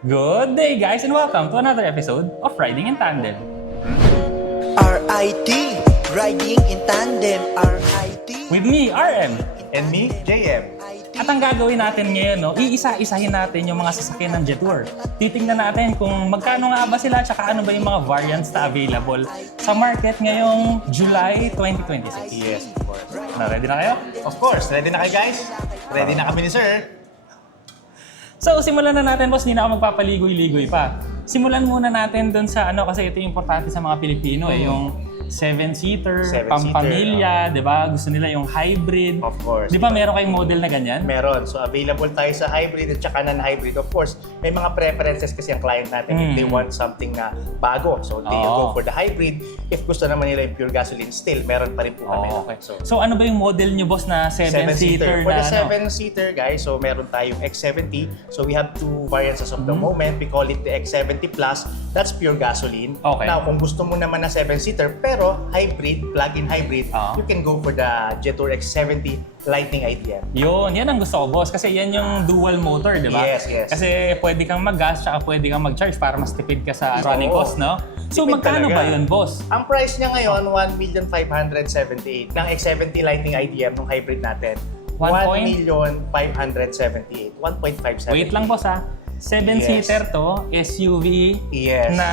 Good day, guys, and welcome to another episode of Riding in Tandem. RIT, Riding in Tandem, RIT. With me, RM. And me, JM. At ang gagawin natin ngayon, no, iisa-isahin natin yung mga sasakyan ng Jetour. Titingnan natin kung magkano nga ba sila at ano ba yung mga variants na available sa market ngayong July 2026. Yes, of course. Ready na kayo? Of course. Ready na kayo, guys? Ready na kami ni Sir. So, simulan na natin, boss. Hindi na ako magpapaligoy-ligoy pa. Simulan muna natin dun sa kasi ito yung importante sa mga Pilipino, yung 7-seater, pampamilya, di ba? Gusto nila yung hybrid. Of course. Di ba meron kayong model na ganyan? Meron. So, available tayo sa hybrid at saka non-hybrid. Of course, may mga preferences kasi ang client natin if they want something na bago. So, they go for the hybrid. If gusto naman nila yung pure gasoline, still, meron pa rin po kami. Okay. So, ano ba yung model nyo, boss, na 7-seater For na the 7-seater, guys, so meron tayong X70. So, we have two variants as of the moment. We call it the X70 Plus. That's pure gasoline. Okay. Now, kung gusto mo naman na 7-seater, pero hybrid, plug-in hybrid, you can go for the Jetour X70 Lightning IDM. Yan ang gusto ko, boss. Kasi yan yung dual motor, di ba? Yes, yes. Kasi pwede kang mag-gas, tsaka pwede kang mag-charge para mas tipid ka sa running cost, no? So, Tipid magkano talaga. ba yun, boss? Ang price niya ngayon, 1,578,000 ng X70 Lightning IDM ng hybrid natin. 1,578,000. 1.57. Wait lang, boss, ha? 7-seater to, SUV, Yes. na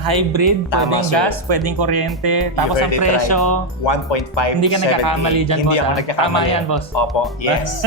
hybrid, Tama, pwedeng sir. gas, pwedeng kuryente, tapos ang You heard it presyo, right. 1.5. hindi ka nagkakamali dyan, Hindi boss, ako ha? nagkakamali. Tama yan, boss. Opo, yes.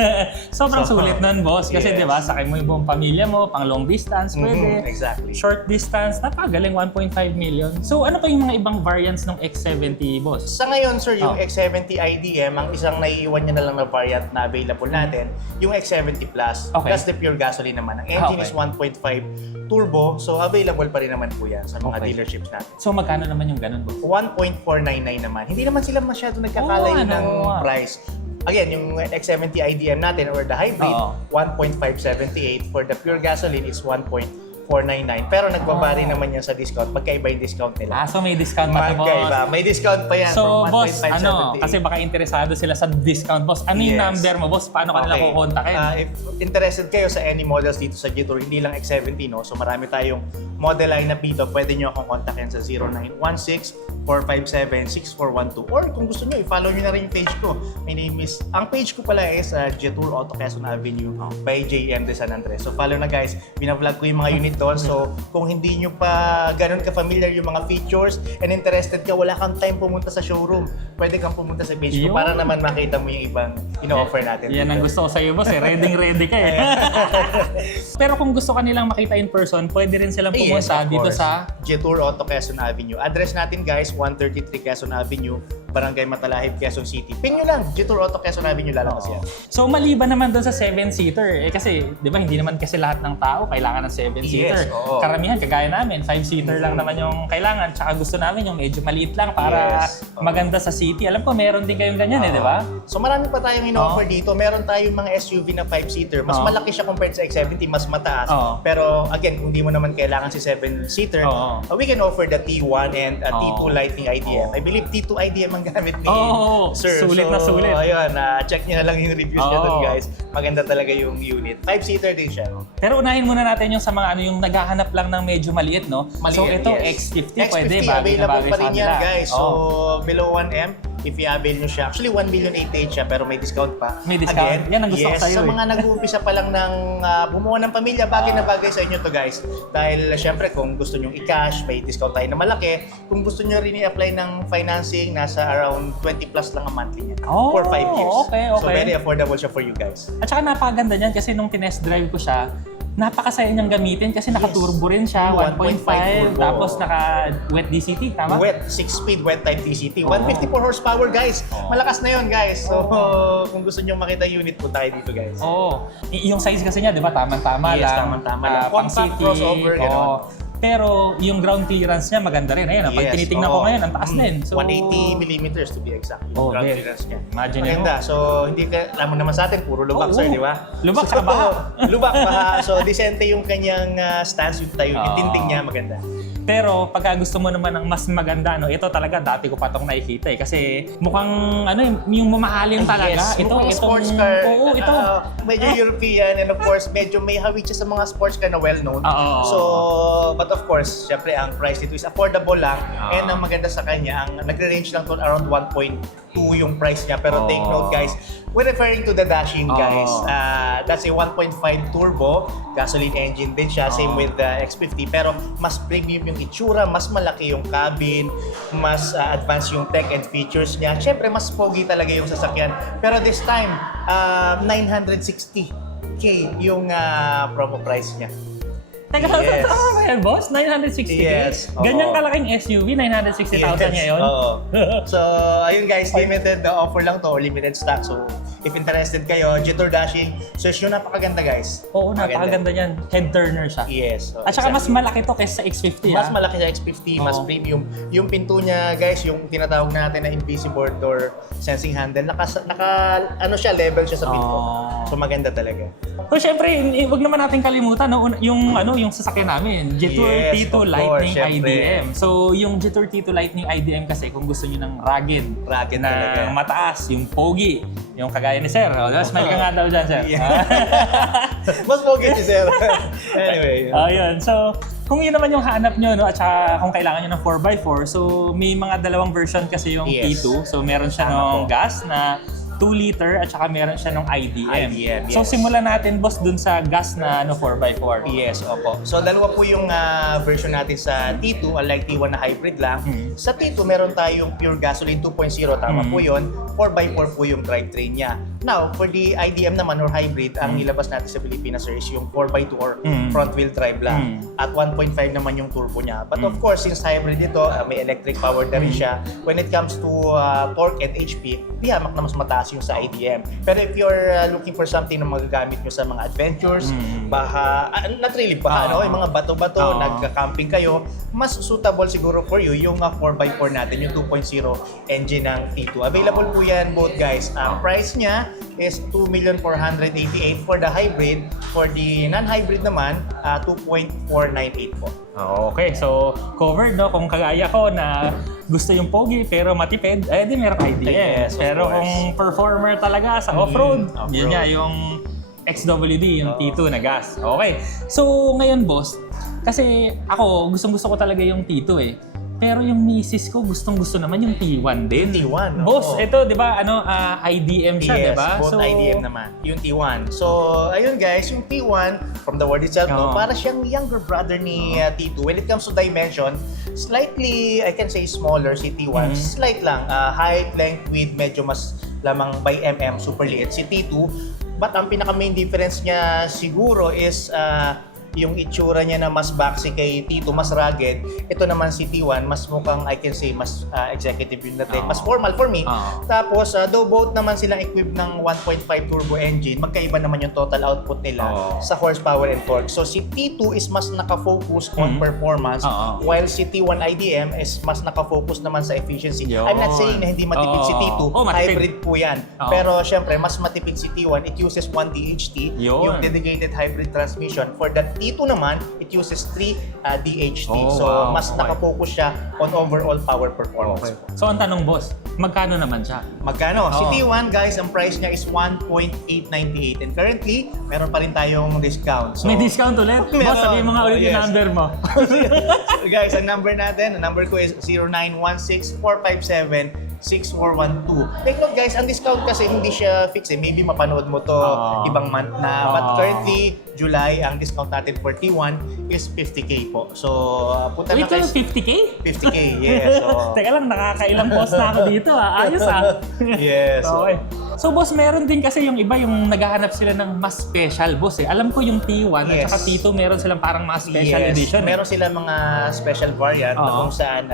Sobrang So, sulit nun, boss. Kasi yes. di ba, sakay mo yung buong pamilya mo, pang long distance, pwede. Exactly. Short distance, napagaling 1.5 million. So ano pa yung mga ibang variants ng X70, boss? Sa ngayon, sir, yung X70 IDM, ang isang naiiwan niya na lang na variant na available natin, yung X70 Plus. Okay. That's the pure gasoline naman. Ang engine Okay. is 1.5 turbo, so available pa rin naman po yan sa mga Okay. dealerships natin. So magkano naman yung ganun, boss? 1.499 naman. Hindi naman sila masyado nagkakalayo ng price. Again, yung X70 IDM natin or the hybrid, 1.578. For the pure gasoline is 1.499. Pero nagbabari naman yan sa discount. Magkaiba yung discount nila. So may discount pa to, boss. Magkaiba. May discount pa yan So from boss, 1.578. kasi baka interesado sila sa discount, boss. Ano yung Yes. number mo, boss? Paano kanila kukontakin? If interested kayo sa any models dito sa Jetour, hindi lang X70, no? So marami tayong model lineup dito. Pwede nyo akong kontakin sa 0916-457-6412. Or kung gusto nyo, i-follow nyo na rin yung page ko. My name is, ang page ko pala is Jetour Auto Quezon Avenue by JM de San Andres. So follow na, guys. Binavlog ko yung mga unit doon. So kung hindi nyo pa ganun ka-familiar yung mga features and interested ka, wala kang time pumunta sa showroom, pwede kang pumunta sa page ko para naman makita mo yung ibang ino-offer natin. Yan ang gusto ko sa'yo, boss. Ready ka eh. Pero kung gusto ka nilang makita in person, pwede rin silang pumunta of dito course. sa Jetour Auto Quezon Avenue. Address natin, guys, 133 Quezon Avenue, Barangay Matalahib, Quezon City. Ping nyo lang, Jetour Auto Quezon Avenue, lalabas yan. So maliban naman doon sa 7-seater, kasi di ba hindi naman kasi lahat ng tao kailangan ng 7-seater. Yes, oo. Karamihan, kagaya namin, 5-seater lang naman yung kailangan. Tsaka gusto namin yung medyo maliit lang para Yes, oo. maganda sa city. Alam ko meron din kayong ganyan di ba? So marami pa tayong in-offer dito. Meron tayong mga SUV na 5-seater. Mas malaki siya compared sa X70, mas mataas. Pero again, kung di mo naman kailangan si 7-seater, we can offer the T1 and T2 Lightning IDM. I believe T2 IDM ang gamit ni Sir. Sulit na sulit. Ayun, check nyo na lang yung reviews niya doon, guys. Maganda talaga yung unit. 5-seater din siya. Pero unahin muna natin yung sa mga yung naghahanap lang ng medyo maliit, no? So Maliit, ito, yes. X50, X50 pwede, bagay na available bagay pa sa rin yan, kanila. guys. So, below 1M, if i-avail nyo siya. Actually, 1,088,000 siya, pero may discount pa. May discount? Yan ang gusto ko sa'yo, sa mga nag-uumpisa pa lang ng bumuo ng pamilya, bagay na bagay sa inyo to, guys. Dahil, syempre, kung gusto nyo i-cash, may discount tayo na malaki. Kung gusto nyo rin i-apply ng financing, nasa around 20 plus lang ang monthly niya. For 5 years. Okay. So, very affordable siya for you guys. At saka napakaganda niyan kasi nung tinest drive ko siya, napakasaya niyang gamitin kasi naka-turbo rin siya, 1.5, turbo. tapos naka-wet DCT, tama? Wet, 6-speed wet type TCT. 154 horsepower, guys. Malakas na yun, guys. So, kung gusto nyo makita yung unit po tayo dito, guys. Yung size kasi niya, di ba, tamang-tama Yes, lang. tamang-tama lang. Pang Compact city. crossover, gano'n. Pero yung ground clearance niya maganda rin. Ayun, pag tinitingnan ko ngayon, ang taas din. So, 180 millimeters to be exact. Yung ground clearance niya. Imagine Maganda. So, hindi ka, alam mo naman sa atin, puro lubak, sir, di ba? Lubak so, sa baha. Lubak, baha. So, decente yung kanyang stance, yung tayo, yung tinding niya, maganda. Pero pagka gusto mo naman ng mas maganda, no, ito talaga dati ko pa itong nakikita eh. Kasi mukhang ano, yung mamahalin talaga. Yes, mukhang sports car. Oo, ito. Medyo European and of course, medyo may hawig siya sa mga sports car na well-known. Oo. So, but of course, syempre, ang price nito is affordable lang. And ang maganda sa kanya, ang nagre-range lang to around 1.2 yung price niya. Pero take note guys, we're referring to the dashing guys. That's a 1.5 turbo, gasoline engine din siya. Same with the X50. Pero mas premium yung itsura, mas malaki yung cabin, mas advanced yung tech and features niya. Syempre, mas pogi talaga yung sasakyan. Pero this time, 960K yung promo price niya. Teka, Yes. tama ba yan, boss? 960K? Yes, oo. Ganyan kalaking SUV, 960,000 ngayon? Oo. So, ayun guys, limited offer lang to, limited stock. So, if interested kayo, Jetour dashing, search nyo, napakaganda guys. Oo, napakaganda niyan. Head turner siya. Yes. At saka mas malaki to kaysa sa X50. Mas malaki sa X50, mas Oo. premium. Yung pinto niya, guys, yung tinatawag natin na invisible door sensing handle, ano siya, level siya sa pinto. Oo. So maganda talaga. So syempre, wag naman natin kalimutan no, yung sasakyan namin, Jetour Yes, T2 of course, Lightning syempre. IDM. So yung Jetour T2 Lightning IDM kasi kung gusto niyo ng rugged na talaga. mataas, yung pogi, yung kagaya ni Sir. O, smile ka nga daw dyan, Sir. Yeah. Mas pogi si Sir. Anyway. Ayun. So, kung yun naman yung hanap nyo, no, at saka kung kailangan nyo ng 4x4, so may mga dalawang version kasi yung Yes. T2. So, meron siya ng gas na 2 liter at saka meron siya ng IDM. So, yes. simulan natin, boss, dun sa gas na 4x4. Yes, opo. So, dalawa po yung version natin sa T2, unlike T1 na hybrid lang. Sa T2, meron tayong pure gasoline 2.0, tama po yun. 4x4 po yung drivetrain niya. Now, for the IDM naman or hybrid, ang nilabas natin sa Pilipinas sir, is yung 4x2 or front-wheel drive lang. At 1.5 naman yung turbo niya. But of course, since hybrid ito, may electric power na rin siya. When it comes to torque and HP, pihamak na mas mataas yung sa IDM. Pero if you're looking for something na magagamit nyo sa mga adventures, baha, not really baha, no? Yung mga bato-bato, nagka-camping kayo, mas suitable siguro for you yung 4x4 natin, yung 2.0 engine ng T2. Available po yan both guys. Ang price niya is 2,488,000 for the hybrid. For the non-hybrid naman, 2.498 po. Okay, so covered no kung kagaya ko na gusto yung pogi pero matipid, eh di meron IDM. Yes, of pero course. kung performer talaga sa off-road, off-road. yun nga yung XWD, yung T2 na gas. Okay. So ngayon boss, kasi ako gustong-gusto ko talaga yung T2 eh. Pero yung misis ko gustong-gusto naman yung T1 din. T1, Boss, oo. ito 'di ba IDM siya, 'di Yes, ba? both IDM naman. Yung T1. So, ayun guys, yung T1, from the word itself, Oo. para siyang younger brother ni T2. When it comes to dimension, slightly, I can say smaller si T1. Slight lang. Height, length, width, medyo mas lamang by mm, super liit si T2. But ang pinaka-main difference niya siguro is yung itsura niya na mas boxy kay T2, mas rugged. Ito naman si T1, mas mukhang, I can say, mas executive yung dating. Mas formal for me. Tapos, though both naman silang equipped ng 1.5 turbo engine, magkaiba naman yung total output nila sa horsepower and torque. So, si T2 is mas nakafocus on performance, while si T1 IDM is mas nakafocus naman sa efficiency. I'm not saying na hindi matipid si T2. Hybrid po yan. Pero, syempre, mas matipid si T1. It uses 1 DHT, yung dedicated hybrid transmission. For the T2 naman, it uses 3 DHT. So, mas nakafocus siya on overall power performance. So, ang tanong boss, magkano naman siya? Magkano? Si T1 guys, ang price niya is 1.898 and currently, meron pa rin tayong discount. So, May discount ulit? Meron. Boss, sabihin mo nga ulit yung Yes. number mo. So guys, ang number natin, ang number ko is 0916-457-6412. Take note guys, ang discount kasi hindi siya fixed eh. Maybe mapanood mo to ibang month na. But currently, July, ang discount natin for T1 is 50K po. So, punta na Wait, kayo. 50K? 50K, yes. So, Teka lang, nakakailang post na ako dito Ayos yes. Okay. So boss, meron din kasi yung iba yung naghahanap sila ng mas special boss eh. Alam ko yung T1 at Yes. saka T2 meron silang parang mga special edition. Meron sila mga special variant na kung saan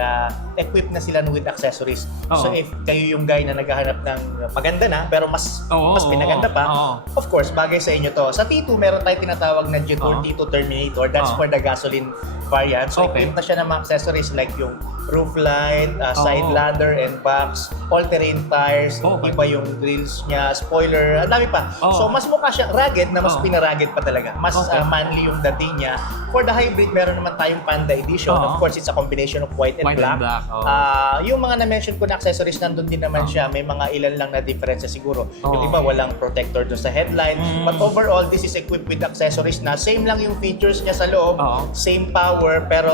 equipped na sila with accessories. So if kayo yung guy na naghahanap ng maganda na pero mas pinaganda pa, of course, bagay sa inyo to. Sa T2, meron tayong tinatawag na Jetour T2 Terminator. That's for the gasoline variant. So equipped na siya ng mga accessories like yung roof light, side ladder and box, all-terrain tires, iba yung grills wheels niya, spoiler, ang dami pa. Oh. So mas mukha siyang rugged na mas Oh. pinaragged pa talaga. Mas Okay. manly yung dating niya. For the hybrid, meron naman tayong Panda Edition. Oh. Of course, it's a combination of white and White and black. black, oh. Yung mga na-mention ko na accessories, nandun din naman siya. May mga ilan lang na difference siguro. Yung Oh. iba, walang protector doon sa headlight. But overall, this is equipped with accessories na same lang yung features niya sa loob. Oh. Same power, pero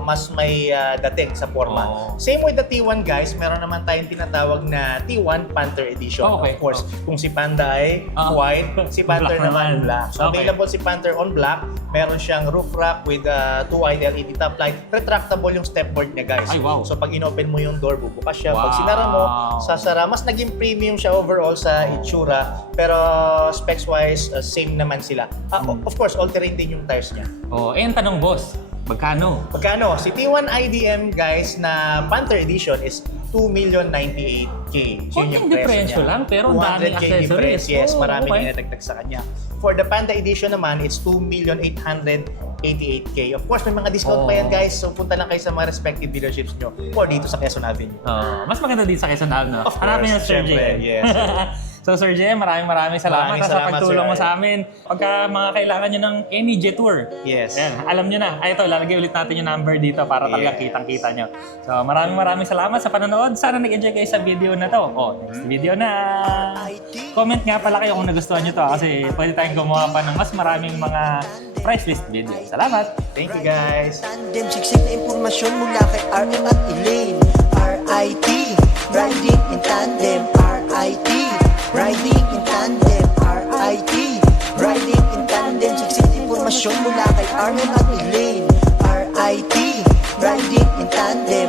mas may dating sa forma. Oh. Same with the T1 guys, meron naman tayong tinatawag na T1 Panther Edition. Okay. Of course, kung si Panda ay Ah. white, si Panther Black naman. naman black. So Okay. available si Panther on black. Meron siyang roof rack with 2-wide LED top light. Retractable yung stepboard niya guys. Ay, wow. So pag inopen mo yung door, bubukas siya. Pag Wow. sinara mo, sasara. Mas naging premium siya overall sa itsura. Pero specs wise, same naman sila. Of course, all-terrain din yung tires niya. Oh, ang tanong boss, magkano? Magkano? Si T1 IDM guys na Panther Edition is 2,098,000. Konting diferensyo lang, pero ang daming 200K accessories. difference. Yes, Oh, marami okay. din nadagdag sa kanya. For the Panda Edition naman, it's 2,888,000. Of course, may mga discount pa yan Oh. guys. So punta lang kayo sa mga respective dealerships nyo or dito sa Quezon Avenue. Mas maganda din sa Quezon Ave, no? Of course, Hanapin yung Sir syempre, J. yes. So Sir J, maraming salamat, Maraming sa salamat, pagtulong mo Sir sa amin. Pagka mga kailangan nyo ng any Jetour, Yes. ayan, alam nyo na. Ay, ito, lalagay ulit natin yung number dito para talaga Yeah. kitang-kita nyo. So maraming salamat sa panonood. Sana nag-enjoy kayo sa video na to. Next video na! Comment nga pala kayo kung nagustuhan nyo to kasi pwede tayong gumawa pa ng mas maraming mga price list video. Salamat! Thank you guys. Tandem, siksik na impormasyon mula kay RM at Elaine. RIT, riding in tandem. RIT, riding in tandem. RIT, riding in tandem. Siksik na impormasyon mula kay RM at Elaine. RIT, riding in tandem.